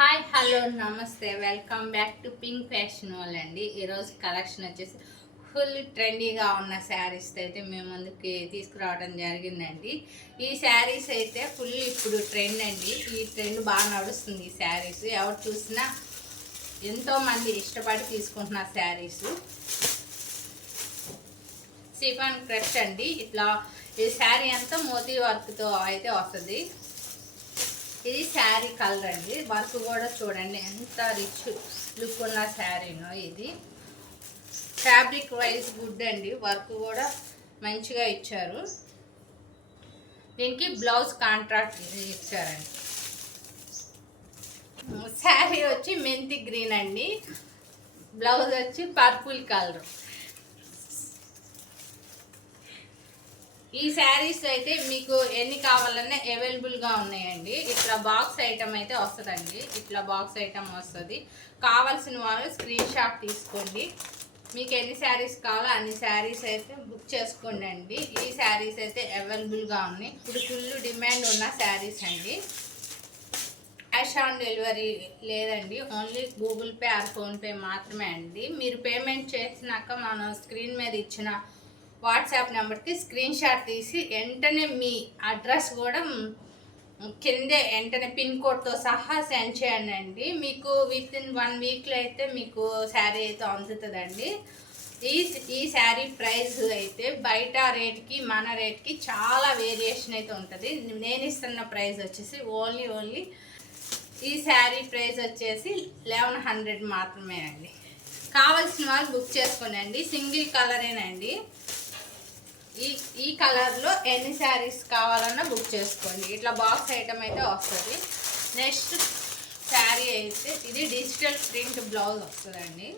Hi hello నమస్తే welcome back to pink fashion wall అండి. ఈరోజు కలెక్షన్ వచ్చేసి ఫుల్ ట్రెండీగా ఉన్న శారీస్ అయితే మేము ముందుకి తీసుకురావడం జరిగిందండి. ఈ శారీస్ అయితే ఫుల్ ఇప్పుడు ట్రెండ్ అండి. ఈ ట్రెండ్ బాగా నడుస్తుంది. ఈ శారీస్ ఎవరు చూసినా ఎంతోమంది ఇష్టపడి తీసుకుంటున్నారు శారీస్. సిఫాన్ క్రష్ అండి. ఇట్లా ఈ శారీ అంతా మోతీ వర్క్తో అయితే వస్తుంది. ఇది శారీ కలర్ అండి. వర్క్ కూడా చూడండి ఎంత రిచ్ లుక్ ఉన్న శారీనో. ఇది ఫ్యాబ్రిక్ వైజ్ గుడ్ అండి. వర్క్ కూడా మంచిగా ఇచ్చారు. దీనికి బ్లౌజ్ కాంట్రాక్ట్ ఇచ్చారండి. శారీ వచ్చి మెంతి గ్రీన్ అండి. బ్లౌజ్ వచ్చి పర్పుల్ కలర్. ఈ శారీస్ అయితే మీకు ఎన్ని కావాలన్నా అవైలబుల్గా ఉన్నాయండి. ఇట్లా బాక్స్ ఐటమ్ అయితే వస్తుందండి. ఇట్లా బాక్స్ ఐటమ్ వస్తుంది. కావాల్సిన వాళ్ళు స్క్రీన్ షాట్ తీసుకోండి. మీకు ఎన్ని శారీస్ కావాలో అన్ని శారీస్ అయితే బుక్ చేసుకోండి అండి. ఈ శారీస్ అయితే అవైలబుల్గా ఉన్నాయి. ఇప్పుడు ఫుల్ డిమాండ్ ఉన్న శారీస్ అండి. క్యాష్ ఆన్ డెలివరీ లేదండి. Only Google pay are PhonePe మాత్రమే అండి. మీరు పేమెంట్ చేసినాక మనం స్క్రీన్ మీద ఇచ్చిన వాట్సాప్ నెంబర్కి స్క్రీన్ షాట్ తీసి వెంటనే మీ అడ్రస్ కూడా కిందే వెంటనే పిన్ కోడ్తో సహా సెండ్ చేయండి అండి. మీకు విత్ ఇన్ 1 వీక్లో అయితే మీకు శారీ అయితే అందుతుందండి. ఈ శారీ ప్రైస్ అయితే బయట రేట్కి మన రేట్కి చాలా వేరియేషన్ అయితే ఉంటుంది. నేను ఇస్తున్న ప్రైస్ వచ్చేసి ఓన్లీ ఈ శారీ ప్రైస్ వచ్చేసి 1100 మాత్రమే అండి. కావాల్సిన వాళ్ళు బుక్ చేసుకోండి. సింగిల్ కలరేనండి. ఈ కలర్లో ఎన్ని శారీస్ కావాలన్నా బుక్ చేసుకోండి. ఇట్లా బాక్స్ ఐటమ్ అయితే వస్తుంది. నెక్స్ట్ శారీ అయితే ఇది డిజిటల్ ప్రింట్ బ్లౌజ్ వస్తుందండి.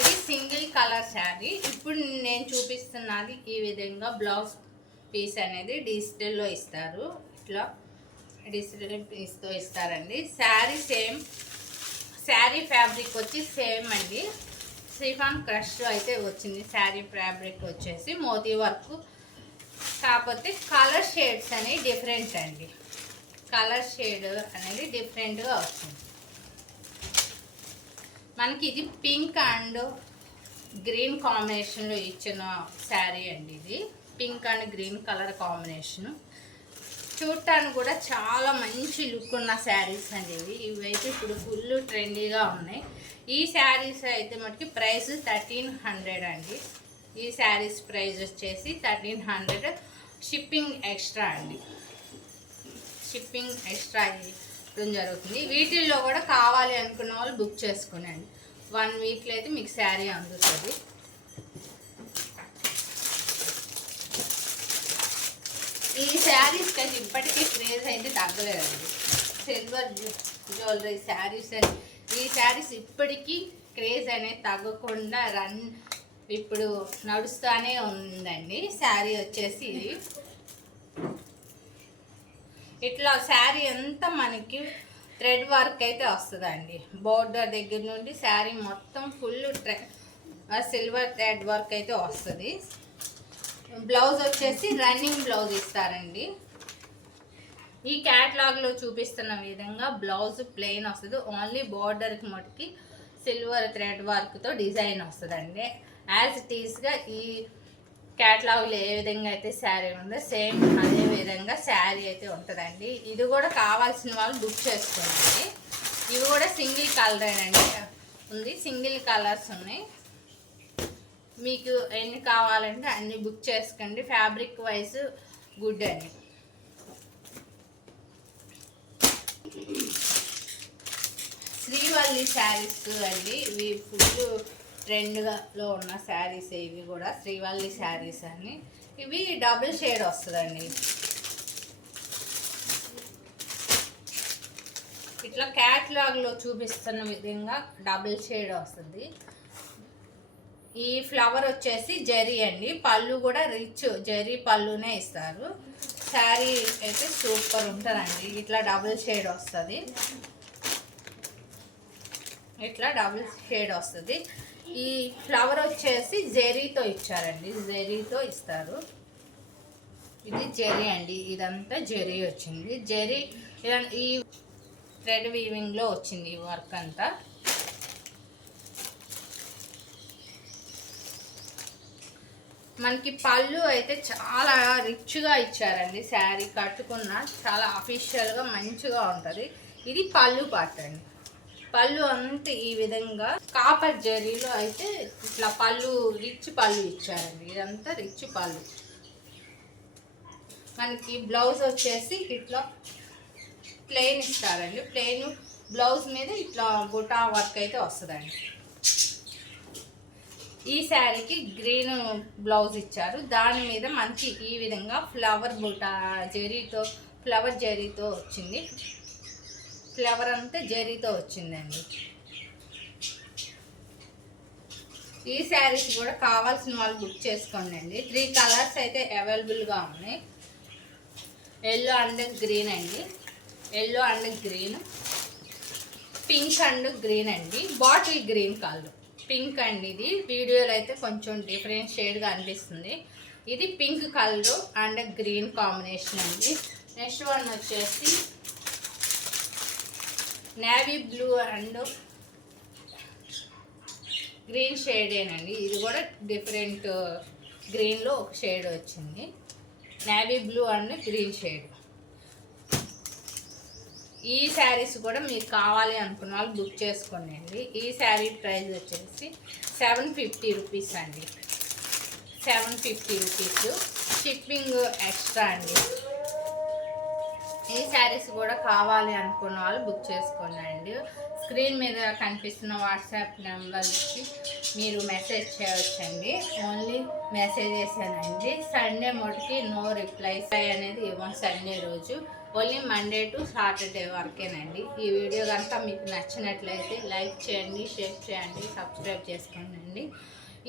ఇది సింగిల్ కలర్ శారీ. ఇప్పుడు నేను చూపిస్తున్నది ఈ విధంగా బ్లౌజ్ పీస్ అనేది డిజిటల్లో ఇస్తారు. ఇట్లా డిజిటల్ పీస్తో ఇస్తారండి. శారీ సేమ్. శారీ ఫ్యాబ్రిక్ వచ్చి సేమ్ అండి. సిఫాన్ క్రష్ అయితే వచ్చింది. శారీ ఫ్యాబ్రిక్ వచ్చేసి మోతీ వర్క్, కాకపోతే కలర్ షేడ్స్ అనేవి డిఫరెంట్ అండి. కలర్ షేడ్ అనేది డిఫరెంట్గా వస్తుంది. మనకి ఇది పింక్ అండ్ గ్రీన్ కాంబినేషన్లో ఇచ్చిన శారీ అండి. ఇది pink and green colour combination. చూడటానికి కూడా చాలా మంచి లుక్ ఉన్న శారీస్ అండి. ఇవైతే ఇప్పుడు ఫుల్ ట్రెండీగా ఉన్నాయి. ఈ శారీస్ అయితే మటుకి ప్రైస్ 1300 అండి. ఈ శారీస్ ప్రైస్ వచ్చేసి 1300. షిప్పింగ్ ఎక్స్ట్రా అండి. షిప్పింగ్ ఎక్స్ట్రా ఇవ్వడం జరుగుతుంది. వీటిల్లో కూడా కావాలి అనుకున్న వాళ్ళు బుక్ చేసుకోండి. 1 వీక్లో అయితే మీకు శారీ అందుతుంది. ఈ శారీస్కి అయితే ఇప్పటికీ క్రేజ్ అయితే తగ్గలేదండి. సిల్వర్ జ్యువెలరీ శారీస్ అని ఈ శారీస్ ఇప్పటికీ క్రేజ్ అనేది తగ్గకుండా ఇప్పుడు నడుస్తూనే ఉందండి. శారీ వచ్చేసి ఇట్లా శారీ అంతా మనకి థ్రెడ్ వర్క్ అయితే వస్తుందండి. బోర్డర్ దగ్గర నుండి శారీ మొత్తం ఫుల్ సిల్వర్ థ్రెడ్ వర్క్ అయితే వస్తుంది. బ్లౌజ్ వచ్చేసి రన్నింగ్ బ్లౌజ్ ఇస్తారండి. ఈ క్యాటలాగ్లో చూపిస్తున్న విధంగా బ్లౌజ్ ప్లెయిన్ వస్తుంది. ఓన్లీ బోర్డర్కి మటుకి సిల్వర్ థ్రెడ్ వర్క్తో డిజైన్ వస్తుందండి. యాజ్ ఇట్ ఈస్గా ఈ క్యాటలాగ్లో ఏ విధంగా అయితే శారీ ఉందో సేమ్ అదే విధంగా శారీ అయితే ఉంటుందండి. ఇది కూడా కావాల్సిన వాళ్ళు బుక్ చేసుకోండి. ఇవి కూడా సింగిల్ కలరేనండి ఉంది. సింగిల్ కలర్స్ ఉన్నాయి. మీకు ఎన్ని కావాలంటే అన్ని బుక్ చేసుకోండి. ఫ్యాబ్రిక్ వైజ్ గుడ్ అండి. శ్రీవల్లి శారీస్ అండి. ఇవి ఫుల్ ట్రెండ్లో ఉన్న శారీస్. ఇవి కూడా శ్రీవల్లి శారీస్ అని. ఇవి డబుల్ షేడ్ వస్తుందండి. ఇట్లా క్యాటలాగ్లో చూపిస్తున్న విధంగా డబుల్ షేడ్ వస్తుంది. ఈ ఫ్లవర్ వచ్చేసి జరీ అండి. పళ్ళు కూడా రిచ్ జరీ పళ్ళునే ఇస్తారు. శారీ అయితే సూపర్ ఉంటుందండి. ఇట్లా డబుల్ షేడ్ వస్తుంది. ఇట్లా డబుల్ షేడ్ వస్తుంది. ఈ ఫ్లవర్ వచ్చేసి జెరీతో ఇచ్చారండి, జెరీతో ఇస్తారు. ఇది జెరీ అండి, ఇదంతా జెరీ వచ్చింది. జెరీ ఈ థ్రెడ్ వీవింగ్లో వచ్చింది ఈ వర్క్ అంతా. మనకి పళ్ళు అయితే చాలా రిచ్గా ఇచ్చారండి. శారీ కట్టుకున్న చాలా అఫీషియల్గా మంచిగా ఉంటుంది. ఇది పళ్ళు పార్ట్ అండి. పళ్ళు అంతా ఈ విధంగా కాపర్ జరీలో అయితే ఇట్లా పళ్ళు రిచ్ పళ్ళు ఇచ్చారండి. ఇదంతా రిచ్ పళ్ళు. మనకి బ్లౌజ్ వచ్చేసి ఇట్లా ప్లెయిన్ ఇస్తారండి. ప్లెయిన్ బ్లౌజ్ మీద ఇట్లా బుటా వర్క్ అయితే వస్తుందండి. ఈ శారీకి గ్రీన్ బ్లౌజ్ ఇచ్చారు. దాని మీద మనకి ఈ విధంగా ఫ్లవర్ బుటా జరీతో, ఫ్లవర్ జరీతో వచ్చింది. ఫ్లవర్ అంతా జరీతో వచ్చిందండి. ఈ శారీస్ కూడా కావాల్సిన వాళ్ళు బుక్ చేసుకోండి అండి. 3 కలర్స్ అయితే అవైలబుల్గా ఉన్నాయి. ఎల్లో అండ్ గ్రీన్ అండి, yellow and green, pink and green అండి, బాటిల్ గ్రీన్ కలర్. పింక్ అండి, ఇది వీడియోలో అయితే కొంచెం డిఫరెంట్ షేడ్గా అనిపిస్తుంది. ఇది pink colour and green combination అండి. నెక్స్ట్ వన్ వచ్చేసి నేవీ బ్లూ అండ్ గ్రీన్ షేడేనండి. ఇది కూడా డిఫరెంట్ గ్రీన్లో ఒక షేడ్ వచ్చింది. Navy blue and green shade. ఈ శారీస్ కూడా మీకు కావాలి అనుకున్న వాళ్ళు బుక్ చేసుకోండి అండి. ఈ శారీ ప్రైస్ వచ్చేసి 750 రూపీస్ అండి. 750 రూపీస్, షిప్పింగ్ ఎక్స్ట్రా అండి. ఈ శారీస్ కూడా కావాలి అనుకున్న వాళ్ళు బుక్ చేసుకోండి అండి. స్క్రీన్ మీద కనిపిస్తున్న వాట్సాప్ నెంబర్కి మీరు మెసేజ్ చేయవచ్చండి. ఓన్లీ మెసేజెస్ అండి. సండే మొదటికి నో రిప్లైస్ అనేది ఇవ్వం. సండే రోజు ఓన్లీ మండే టు సాటర్డే వరకేనండి. ఈ వీడియో కనుక మీకు నచ్చినట్లయితే లైక్ చేయండి, షేర్ చేయండి, సబ్స్క్రైబ్ చేసుకోండి.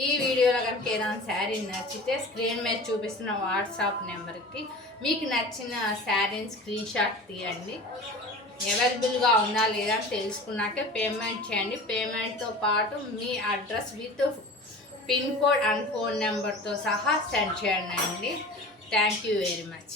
ఈ వీడియోలో కనుక ఏదైనా శారీ నచ్చితే స్క్రీన్ మీద చూపిస్తున్న వాట్సాప్ నెంబర్కి మీకు నచ్చిన శారీని స్క్రీన్ షాట్ తీయండి. అవైలబుల్గా ఉందా లేదా తెలుసుకున్నాకే పేమెంట్ చేయండి. పేమెంట్తో పాటు మీ address with pin code and phone నెంబర్తో సహా సెండ్ చేయండి అండి. Thank you very much.